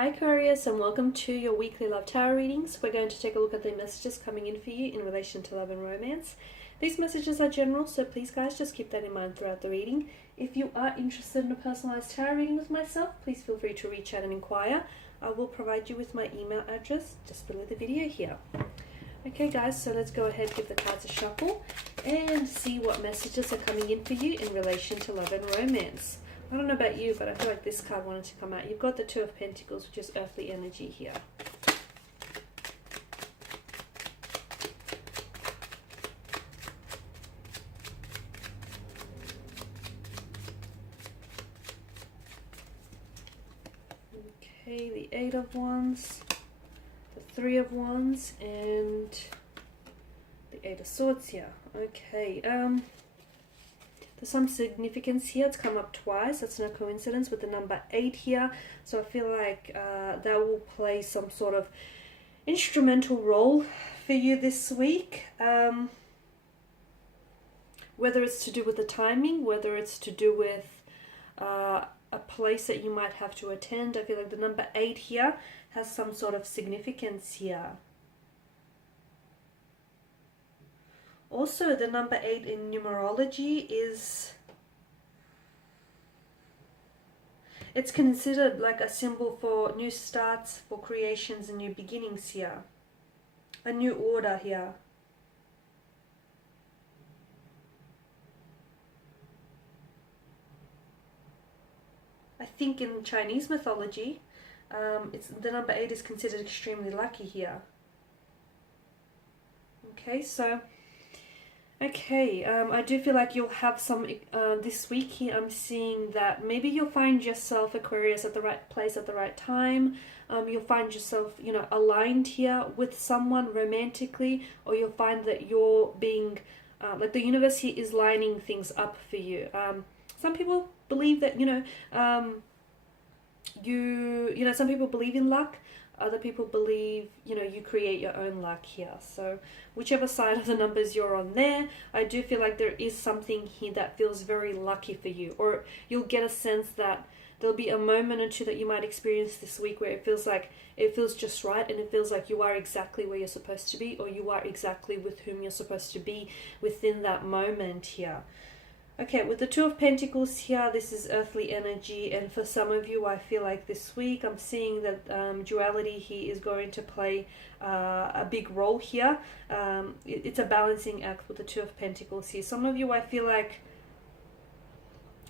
Hi Aquarius, and welcome to your weekly love tarot readings. We're going to take a look at the messages coming in for you in relation to love and romance. These messages are general, so please guys just keep that in mind throughout the reading. If you are interested in a personalized tarot reading with myself, please feel free to reach out and inquire. I will provide you with my email address just below the video here. Okay guys, so let's go ahead, give the cards a shuffle and see what messages are coming in for you in relation to love and romance. I don't know about you, but I feel like this card wanted to come out. You've got the Two of Pentacles, which is earthly energy here. Okay, the Eight of Wands, the Three of Wands, and the Eight of Swords here. Okay, there's some significance here. It's come up twice. That's no coincidence with the number 8 here. So I feel like that will play some sort of instrumental role for you this week. Whether it's to do with the timing, whether it's to do with a place that you might have to attend. I feel like the number 8 here has some sort of significance here. Also, the number 8 in numerology it's considered like a symbol for new starts, for creations and new beginnings here. A new order here. I think in Chinese mythology, the number 8 is considered extremely lucky here. Okay, so... Okay, I do feel like you'll have some, this week here, I'm seeing that maybe you'll find yourself, Aquarius, at the right place at the right time. You'll find yourself, you know, aligned here with someone romantically, or you'll find that you're being, like the universe here is lining things up for you. Some people believe that, some people believe in luck. Other people believe, you create your own luck here. So whichever side of the numbers you're on there, I do feel like there is something here that feels very lucky for you. Or you'll get a sense that there'll be a moment or two that you might experience this week where it feels just right, and it feels like you are exactly where you're supposed to be, or you are exactly with whom you're supposed to be within that moment here. Okay, with the Two of Pentacles here, this is earthly energy, and for some of you, I feel like this week, I'm seeing that duality here is going to play a big role here. It's a balancing act with the Two of Pentacles here. Some of you, I feel like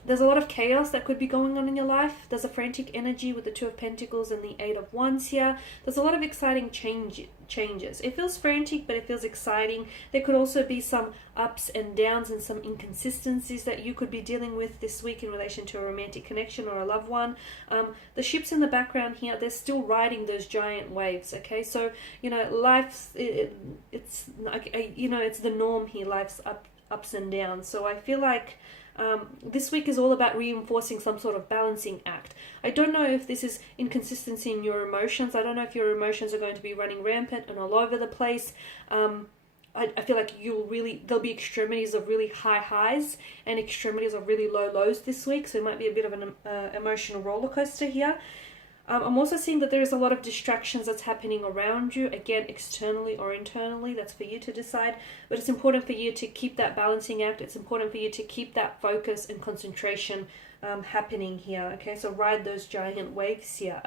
there's a lot of chaos that could be going on in your life. There's a frantic energy with the Two of Pentacles and the Eight of Wands here. There's a lot of exciting changes. It feels frantic, but it feels exciting. There could also be some ups and downs and some inconsistencies that you could be dealing with this week in relation to a romantic connection or a loved one. The ships in the background here, they're still riding those giant waves, okay? So, life's, it's the norm here. Life's ups and downs. So I feel like this week is all about reinforcing some sort of balancing act. I don't know if this is inconsistency in your emotions. I don't know if your emotions are going to be running rampant and all over the place. I feel like there'll be extremities of really high highs and extremities of really low lows this week. So it might be a bit of an emotional roller coaster here. I'm also seeing that there is a lot of distractions that's happening around you, again, externally or internally. That's for you to decide. But it's important for you to keep that balancing act. It's important for you to keep that focus and concentration happening here. Okay, so ride those giant waves here.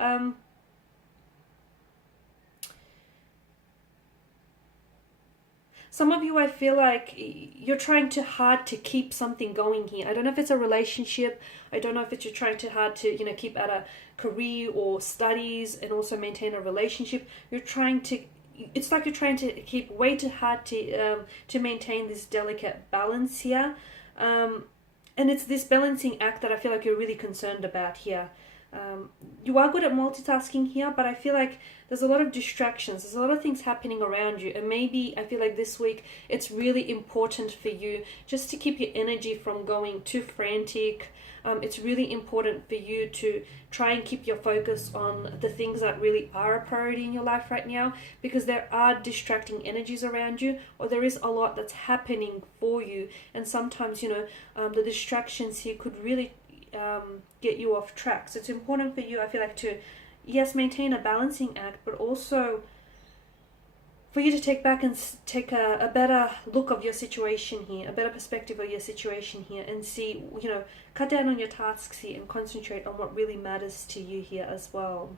Some of you, I feel like you're trying too hard to keep something going here. I don't know if it's a relationship. I don't know if you're trying too hard to, keep at a career or studies and also maintain a relationship. It's like you're trying to keep way too hard to maintain this delicate balance here. And it's this balancing act that I feel like you're really concerned about here. You are good at multitasking here, but I feel like there's a lot of distractions. There's a lot of things happening around you. And maybe I feel like this week it's really important for you just to keep your energy from going too frantic. It's really important for you to try and keep your focus on the things that really are a priority in your life right now, because there are distracting energies around you, or there is a lot that's happening for you. And sometimes, the distractions here could really get you off track. So it's important for you, I feel like, to yes, maintain a balancing act, but also for you to take back and take a better look of your situation here, a better perspective of your situation here, and see, you know, cut down on your tasks here and concentrate on what really matters to you here as well.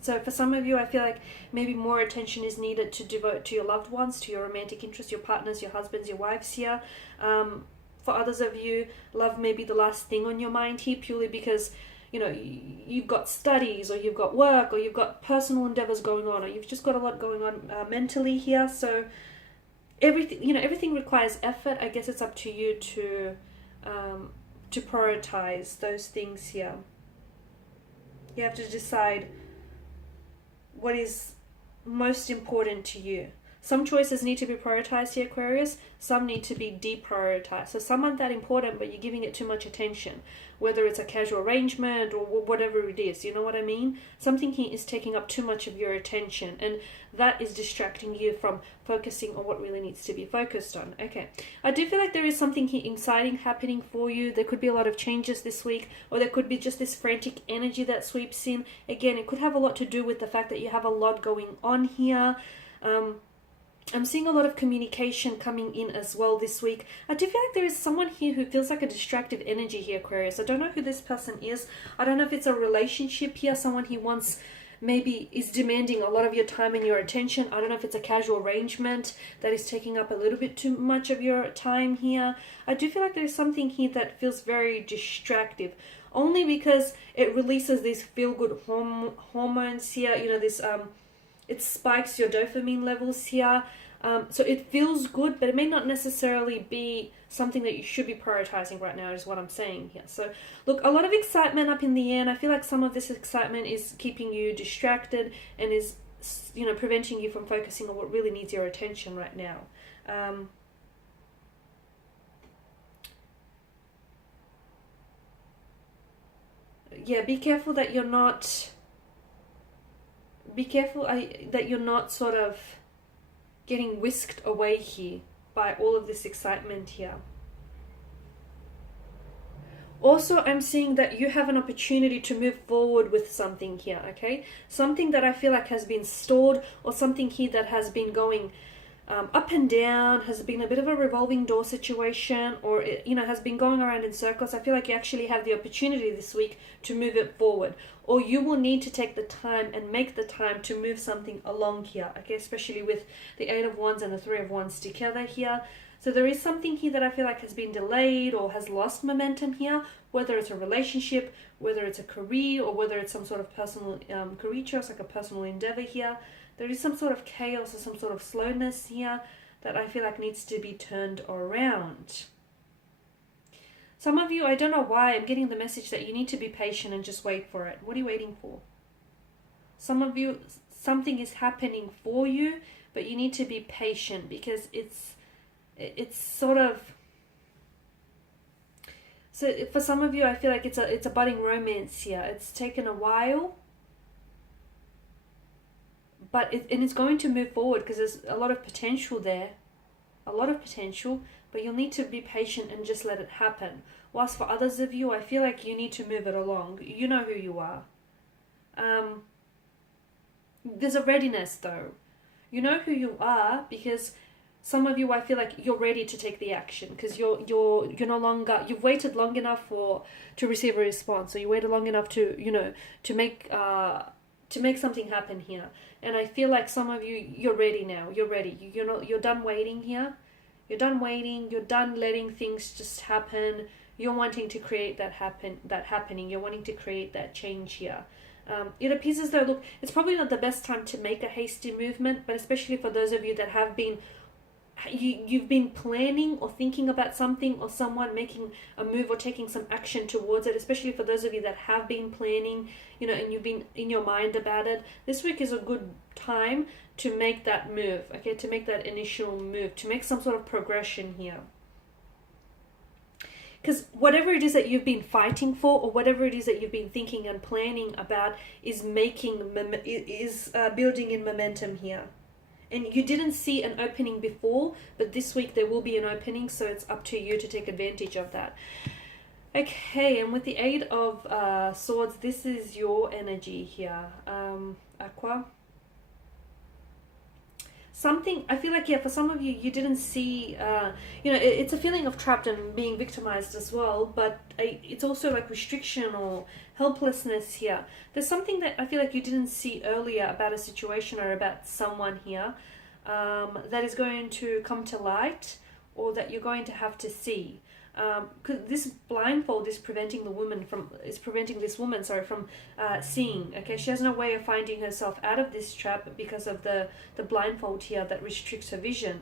So for some of you, I feel like maybe more attention is needed to devote to your loved ones, to your romantic interests, your partners, your husbands, your wives here. For others of you, love may be the last thing on your mind here, purely because, you know, you've got studies, or you've got work, or you've got personal endeavors going on, or you've just got a lot going on mentally here. So everything, you know, everything requires effort. I guess it's up to you to prioritize those things here. You have to decide what is most important to you. Some choices need to be prioritized here, Aquarius. Some need to be deprioritized. So some aren't that important, but you're giving it too much attention. Whether it's a casual arrangement or whatever it is, you know what I mean? Something here is taking up too much of your attention, and that is distracting you from focusing on what really needs to be focused on. Okay, I do feel like there is something here exciting happening for you. There could be a lot of changes this week, or there could be just this frantic energy that sweeps in. Again, it could have a lot to do with the fact that you have a lot going on here. I'm seeing a lot of communication coming in as well this week. I do feel like there is someone here who feels like a distractive energy here, Aquarius. I don't know who this person is. I don't know if it's a relationship here, someone he wants, maybe is demanding a lot of your time and your attention. I don't know if it's a casual arrangement that is taking up a little bit too much of your time here. I do feel like there's something here that feels very distractive, only because it releases these feel-good hormones here. You know, this it spikes your dopamine levels here. So it feels good, but it may not necessarily be something that you should be prioritizing right now, is what I'm saying here. So look, a lot of excitement up in the air, and I feel like some of this excitement is keeping you distracted and is, you know, preventing you from focusing on what really needs your attention right now. Yeah, be careful that you're not... Be careful that you're not sort of getting whisked away here by all of this excitement here. Also, I'm seeing that you have an opportunity to move forward with something here, okay? Something that I feel like has been stalled, or something here that has been going up and down, has been a bit of a revolving door situation, or it, you know, has been going around in circles. I feel like you actually have the opportunity this week to move it forward, or you will need to take the time and make the time to move something along here, okay? Especially with the 8 of Wands and the 3 of Wands together here. So there is something here that I feel like has been delayed or has lost momentum here, whether it's a relationship, whether it's a career, or whether it's some sort of personal career choice, like a personal endeavor here. There is some sort of chaos or some sort of slowness here that I feel like needs to be turned around. Some of you, I don't know why, I'm getting the message that you need to be patient and just wait for it. What are you waiting for? Some of you, something is happening for you, but you need to be patient, because it's sort of... So for some of you, I feel like it's a budding romance here. It's taken a while, but it's going to move forward, because there's a lot of potential there. A lot of potential, but you'll need to be patient and just let it happen. Whilst for others of you, I feel like you need to move it along. You know who you are. There's a readiness though. You know who you are, because some of you, I feel like you're ready to take the action, because you're no longer, you've waited long enough to receive a response, or you waited long enough to, you know, to make something happen here. And I feel like some of you, you're ready now. You're ready. You're done waiting here. You're done waiting. You're done letting things just happen. You're wanting to create that happening. You're wanting to create that change here. It appears as though, look, it's probably not the best time to make a hasty movement, but especially for those of you that have been, you've been planning or thinking about something or someone, making a move or taking some action towards it, especially for those of you that have been planning, you know, and you've been in your mind about it. This week is a good time to make that move, okay, to make that initial move, to make some sort of progression here. Because whatever it is that you've been fighting for, or whatever it is that you've been thinking and planning about, is building in momentum here. And you didn't see an opening before, but this week there will be an opening, so it's up to you to take advantage of that. Okay, and with the Eight of Swords, this is your energy here, Aqua. Something, I feel like, yeah, for some of you, you didn't see, it's a feeling of trapped and being victimized as well, but it's also like restriction or helplessness here. There's something that I feel like you didn't see earlier about a situation or about someone here that is going to come to light, or that you're going to have to see. Because this blindfold is preventing this woman from seeing. Okay, she has no way of finding herself out of this trap because of the blindfold here that restricts her vision.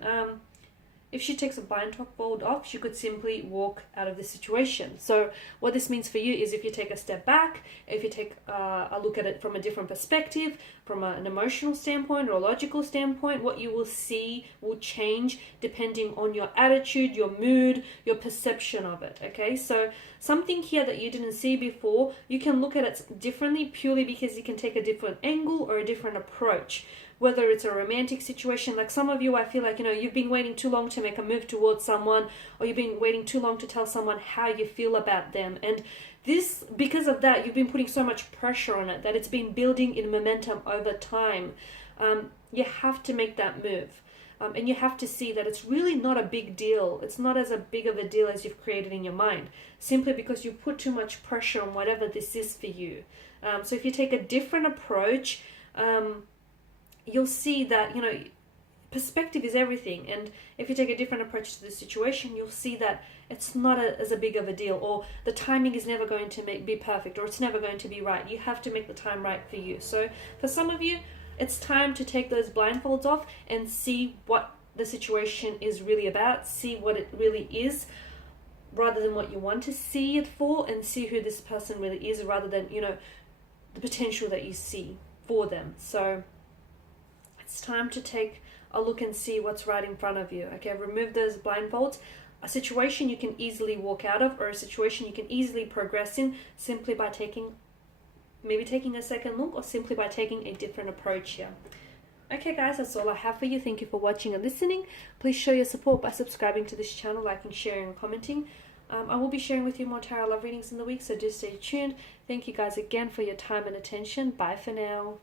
If she takes a blindfold off, she could simply walk out of the situation. So what this means for you is, if you take a step back, if you take a look at it from a different perspective, from an emotional standpoint or a logical standpoint, what you will see will change depending on your attitude, your mood, your perception of it. Okay, so something here that you didn't see before, you can look at it differently purely because you can take a different angle or a different approach. Whether it's a romantic situation, like some of you, I feel like, you've been waiting too long to make a move towards someone, or you've been waiting too long to tell someone how you feel about them. And this, because of that, you've been putting so much pressure on it that it's been building in momentum over time. You have to make that move. And you have to see that it's really not a big deal. It's not as big of a deal as you've created in your mind, simply because you put too much pressure on whatever this is for you. So if you take a different approach, you'll see that, perspective is everything. And if you take a different approach to the situation, you'll see that it's not as big of a deal, or the timing is never going to be perfect, or it's never going to be right. You have to make the time right for you. So for some of you, it's time to take those blindfolds off and see what the situation is really about, see what it really is, rather than what you want to see it for, and see who this person really is, rather than, the potential that you see for them. So it's time to take a look and see what's right in front of you. Okay, remove those blindfolds. A situation you can easily walk out of, or a situation you can easily progress in, simply by taking a second look, or simply by taking a different approach here. Okay guys, that's all I have for you. Thank you for watching and listening. Please show your support by subscribing to this channel, liking, sharing and commenting. I will be sharing with you more tarot love readings in the week, so do stay tuned. Thank you guys again for your time and attention. Bye for now.